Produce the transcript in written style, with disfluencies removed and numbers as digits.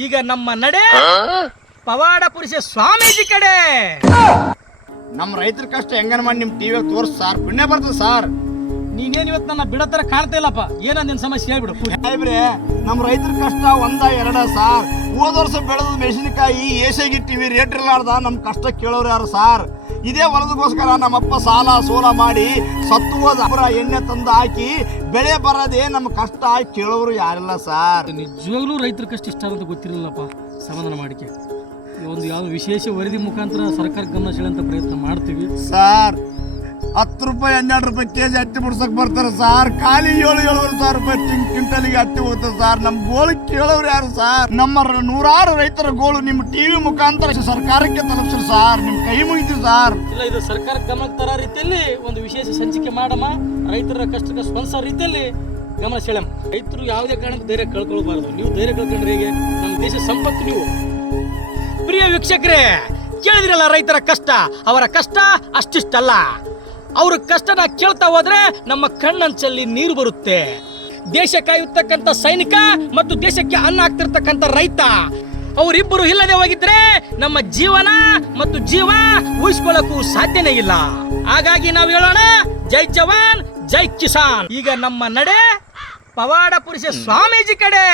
ಈಗ ನಮ್ಮ ನಡೆ ಪವಾಡ ಪುರುಷ ಸ್ವಾಮೀಜಿ ಕಡೆ. ನಮ್ಮ ರೈತರ ಕಷ್ಟ ಹೆಂಗನ ಮಾಡಿ ನಿಮ್ ಟಿವಿ ತೋರ್ಸ್ ಸಾರ್, ಪುಣ್ಯ ಬರ್ತದೆ ಸಾರ್. ನೀನೇನ್ ಇವತ್ತು ನನ್ನ ಬಿಡತರ ಕಾಣ್ತಾ ಇಲ್ಲಪ್ಪ, ಏನ ನಿನ್ ಸಮಸ್ಯೆ ಹೇಳ್ಬಿಡು. ಸಾಹೇಬ್ರೆ, ನಮ್ಮ ರೈತರ ಕಷ್ಟ ಒಂದ ಎರಡ ಸಾರ್. ಹೋದ ವರ್ಷ ಬೆಳೆದ ಮೆಣಸಿನಕಾಯಿ ಏಷಿಯಾಗಿಟ್ಟಿವಿ, ರೇಟ್ ಇರ್ಲಾರ್ದ ನಮ್ ಕಷ್ಟ ಕೇಳೋರು ಯಾರು ಸಾರ್? ಇದೇ ಹೊಲದಗೋಸ್ಕರ ನಮ್ಮಪ್ಪ ಸಾಲ ಸೋಲ ಮಾಡಿ ಸತ್ತು ಹೋದ ಎಣ್ಣೆ ತಂದು ಹಾಕಿ ಬೆಳೆ ಬರದೆ ನಮ್ಮ ಕಷ್ಟ ಕೇಳೋರು ಯಾರಿಲ್ಲ ಸಾರ್. ನಿಜವಾಗ್ಲೂ ರೈತರ ಕಷ್ಟ ಇಷ್ಟ ಅಂತ ಗೊತ್ತಿರಲಿಲ್ಲಪ್ಪ. ಸಮಾಧಾನ ಮಾಡಿಕೆ ಒಂದು ಯಾವ ವಿಶೇಷ ವರದಿ ಮುಖಾಂತರ ಸರ್ಕಾರ ಗಮನ ಸೆಳೆಯುವಂತ ಪ್ರಯತ್ನ ಮಾಡ್ತೀವಿ ಸಾರ್. 10 ರೂಪಾಯಿ 12 ರೂಪಾಯಿ ಕೆಜಿ ಹತ್ತಿ ಬಿಡ್ಸಕ್ ಬರ್ತಾರೆ ಸಾರ್. ಖಾಲಿ 7,000 ರೂಪಾಯಿ ಕ್ವಿಂಟಲಿಗೆ ಹತ್ತಿ ಹೋಗ್ತದೆ ಸಾರ್. ನಮ್ ಗೋಳು ಕೇಳೋರು ಯಾರು ಸಾರ್? ನಮ್ಮ ನೂರಾರು ರೈತರ ಗೋಳು ನಿಮ್ಮ ಟಿವಿ ಮುಖಾಂತರ ಸರ್ಕಾರಕ್ಕೆ ತಲುಪಿಸ್ರಿ ಸಾರ್. ನಿಮ್ ಕೈ ಮುಗಿತೀವಿ ಸಾರ್. ಇಲ್ಲ, ಇದು ಸರ್ಕಾರ ಗಮನಕ್ಕೆ ತರ ರೀತಿಯಲ್ಲಿ ಒಂದು ವಿಶೇಷ ಸಂಚಿಕೆ ಮಾಡಮ್ಮ. ರೈತರ ಕಷ್ಟಕ್ಕೆ ಸ್ಪಂದಿಸೋ ರೀತಿಯಲ್ಲಿ ಗಮನ ಸೆಳೆಮ. ರೈತರು ಯಾವುದೇ ಕಾರಣಕ್ಕೂ ಧೈರ್ಯ ಕಳ್ಕೊಳ್ಬಾರ್ದು. ನೀವು ಧೈರ್ಯ ಕಳ್ಕೊಂಡ್ರೆ ಹೇಗೆ? ನಮ್ಮ ದೇಶ ಸಂಪತ್ತು ನೀವು. ಪ್ರಿಯ ವೀಕ್ಷಕರೇ, ಕೇಳಿದ್ರಲ್ಲ ರೈತರ ಕಷ್ಟ. ಅವರ ಕಷ್ಟ ಅಷ್ಟಿಷ್ಟಲ್ಲ. ಅವ್ರ ಕಷ್ಟನ ಕೇಳ್ತಾ ಹೋದ್ರೆ ನಮ್ಮ ಕಣ್ಣಂಚಲ್ಲಿ ನೀರು ಬರುತ್ತೆ. ದೇಶ ಕಾಯುತ್ತಕ್ಕಂಥ ಸೈನಿಕ ಮತ್ತು ದೇಶಕ್ಕೆ ಅನ್ನ ಹಾಕ್ತಿರ್ತಕ್ಕಂಥ ರೈತ, ಅವರಿಬ್ಬರು ಇಲ್ಲದೆ ಹೋಗಿದ್ರೆ ನಮ್ಮ ಜೀವನ ಮತ್ತು ಜೀವ ಉಳಿಸ್ಕೊಳ್ಳಕ್ಕೂ ಸಾಧ್ಯನೇ ಇಲ್ಲ. ಹಾಗಾಗಿ ನಾವು ಹೇಳೋಣ, ಜೈ ಜವಾನ್ ಜೈ ಕಿಸಾನ್. ಈಗ ನಮ್ಮ ನಡೆ ಪವಾಡ ಪುರುಷ ಸ್ವಾಮೀಜಿ ಕಡೆ.